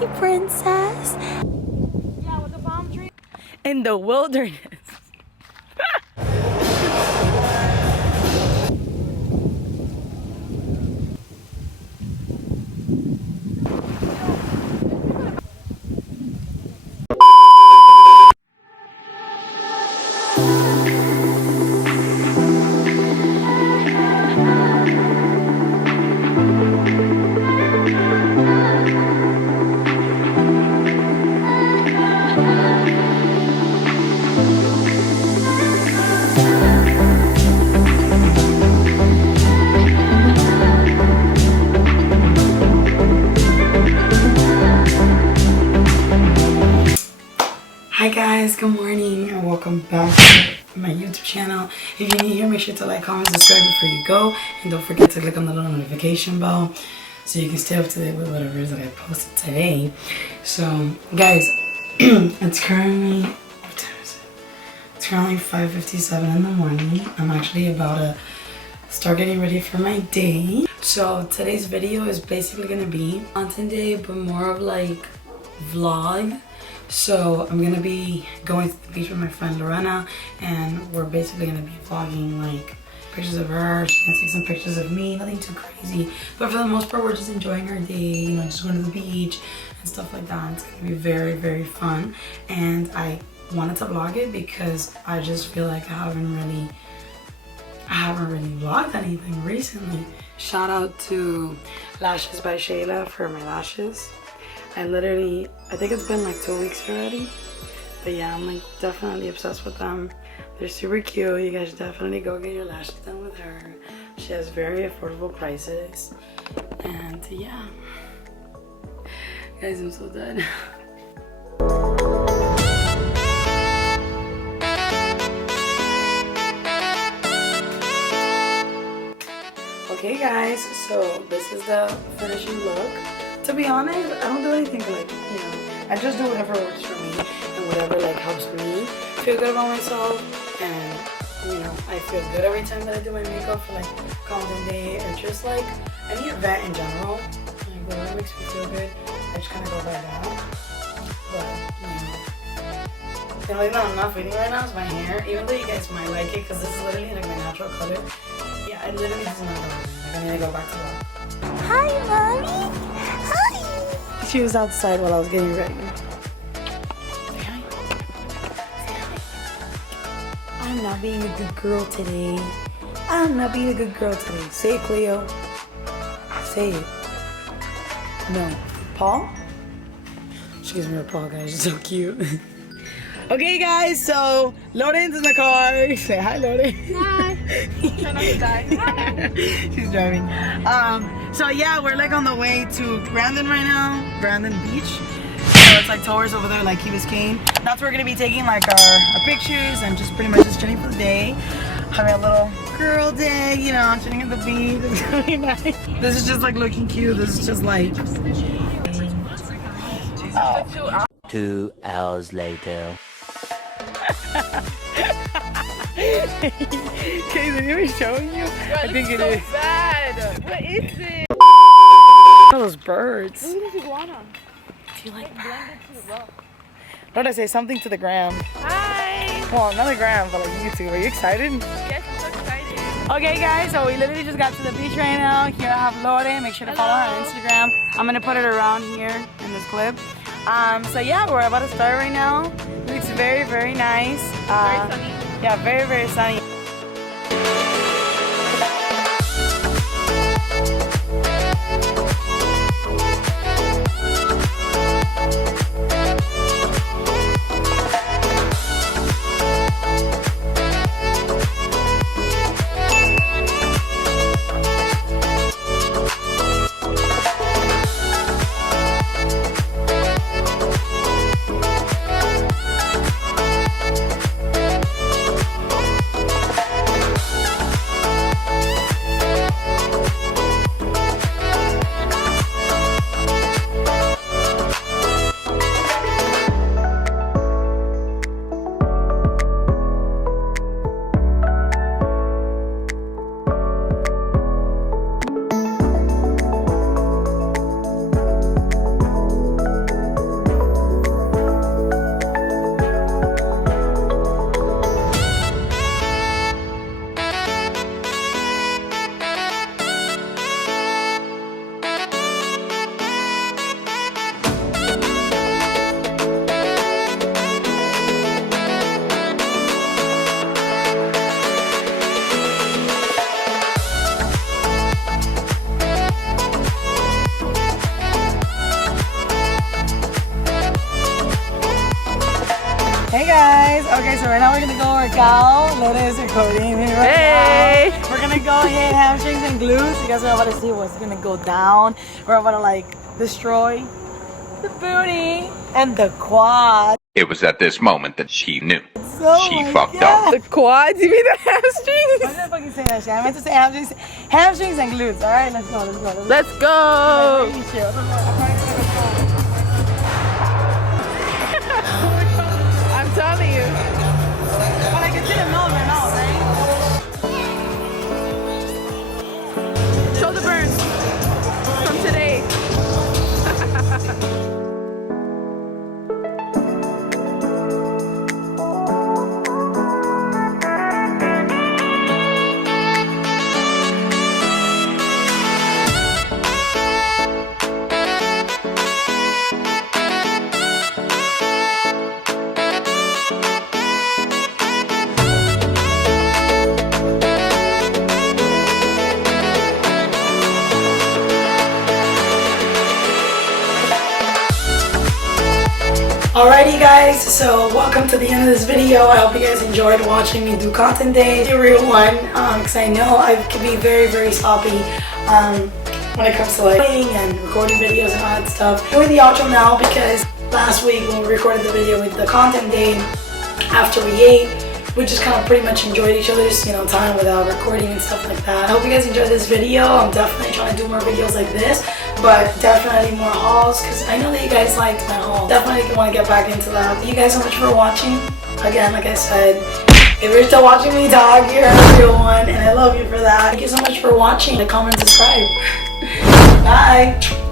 Hey, princess. Yeah, with the palm tree. In the wilderness. Hi guys, good morning and welcome back to my YouTube channel. If you're new here, make sure to like, comment, subscribe before you go, and don't forget to click on the little notification bell so you can stay up to date with whatever it is that I posted today. So guys, it's currently, what time is it? It's currently 5:57 in the morning. I'm actually about to start getting ready for my day. So today's video is basically gonna be content day, but more of like vlog. So I'm gonna be going to the beach with my friend Lorena, and we're basically gonna be vlogging like pictures of her. She's gonna take some pictures of me, nothing too crazy, but for the most part we're just enjoying our day, you know, just going to the beach and stuff like that. It's gonna be very, very fun, and I wanted to vlog it because I just feel like I haven't really vlogged anything recently. Shout out to Lashes by Shayla for my lashes. I think it's been like 2 weeks already, but yeah, I'm like definitely obsessed with them. They're super cute. You guys should definitely go get your lashes done with her. She has very affordable prices, and yeah, guys, I'm so dead. Okay guys, so this is the finishing look. To be honest, I don't do anything like, you know, I just do whatever works for me and whatever like helps me feel good about myself, and you know, I feel good every time that I do my makeup for like content day or just like any event in general. Like whatever makes me feel good, I just kind of go by that. But you know, the only thing that I'm not feeling right now is my hair, even though you guys might like it because this is literally like my natural color. Yeah, I literally just not like I need to go back to that. Hi, Mommy. Hi. She was outside while I was getting ready. Say hi. Say hi. I'm not being a good girl today. I'm not being a good girl today. Say it, Cleo. Say it. No. Paul? She gives me a paw, guys. She's so cute. Okay, guys, so Lorena's in the car. Say hi, Lorena. Hi. Try not to die. Hi. She's driving. So yeah, we're like on the way to Brandon right now. Brandon Beach. So it's like tours over there, like Key Biscayne. That's where we're gonna be taking like our pictures and just pretty much just chilling for the day. Having a little girl day, you know, chilling at the beach. It's gonna be nice. This is just like looking cute. This is just like. Oh. 2 hours later. Okay, is it even showing you? I think it is. Bad. What is it? Those birds. Look at this iguana. Do you like Blended to the rock. What did I say? Something to the gram. Hi. Well, not the gram, but like YouTube. Are you excited? Yes, I'm so excited. Okay, guys, so we literally just got to the beach right now. Here I have Lore. Make sure to follow her on Instagram. I'm gonna put it around here in this clip. So yeah, we're about to start right now. It looks very, very nice. Very sunny. Yeah, very, very sunny. Okay, so right now we're gonna go work out. Lorena is recording me right Hey. now. We're gonna go hit hamstrings and glutes. You guys are about to see what's gonna go down. We're about to like destroy the booty and the quad. It was at this moment that she knew. Oh She my fucked God. up. The quads? You mean the Why hamstrings? did I fucking say that shit? I meant to say hamstrings and glutes. All right, let's go. Let's go. Really chill. I'm probably gonna go. I'm telling you. But I can see the nose right now, right? Show the burns from today. Alrighty guys, so welcome to the end of this video. I hope you guys enjoyed watching me do content day, the real one, because I know I can be very sloppy when it comes to like playing and recording videos and all that stuff. I'm doing the outro now because last week when we recorded the video with the content day after we ate, we just kind of pretty much enjoyed each other's, you know, time without recording and stuff like that. I hope you guys enjoyed this video. I'm definitely trying to do more videos like this, but definitely more hauls because I know that you guys liked my haul. Definitely want to get back into that. Thank you guys so much for watching. Again, like I said, if you're still watching me talk, you're a real one, and I love you for that. Thank you so much for watching. Like, comment, subscribe. Bye.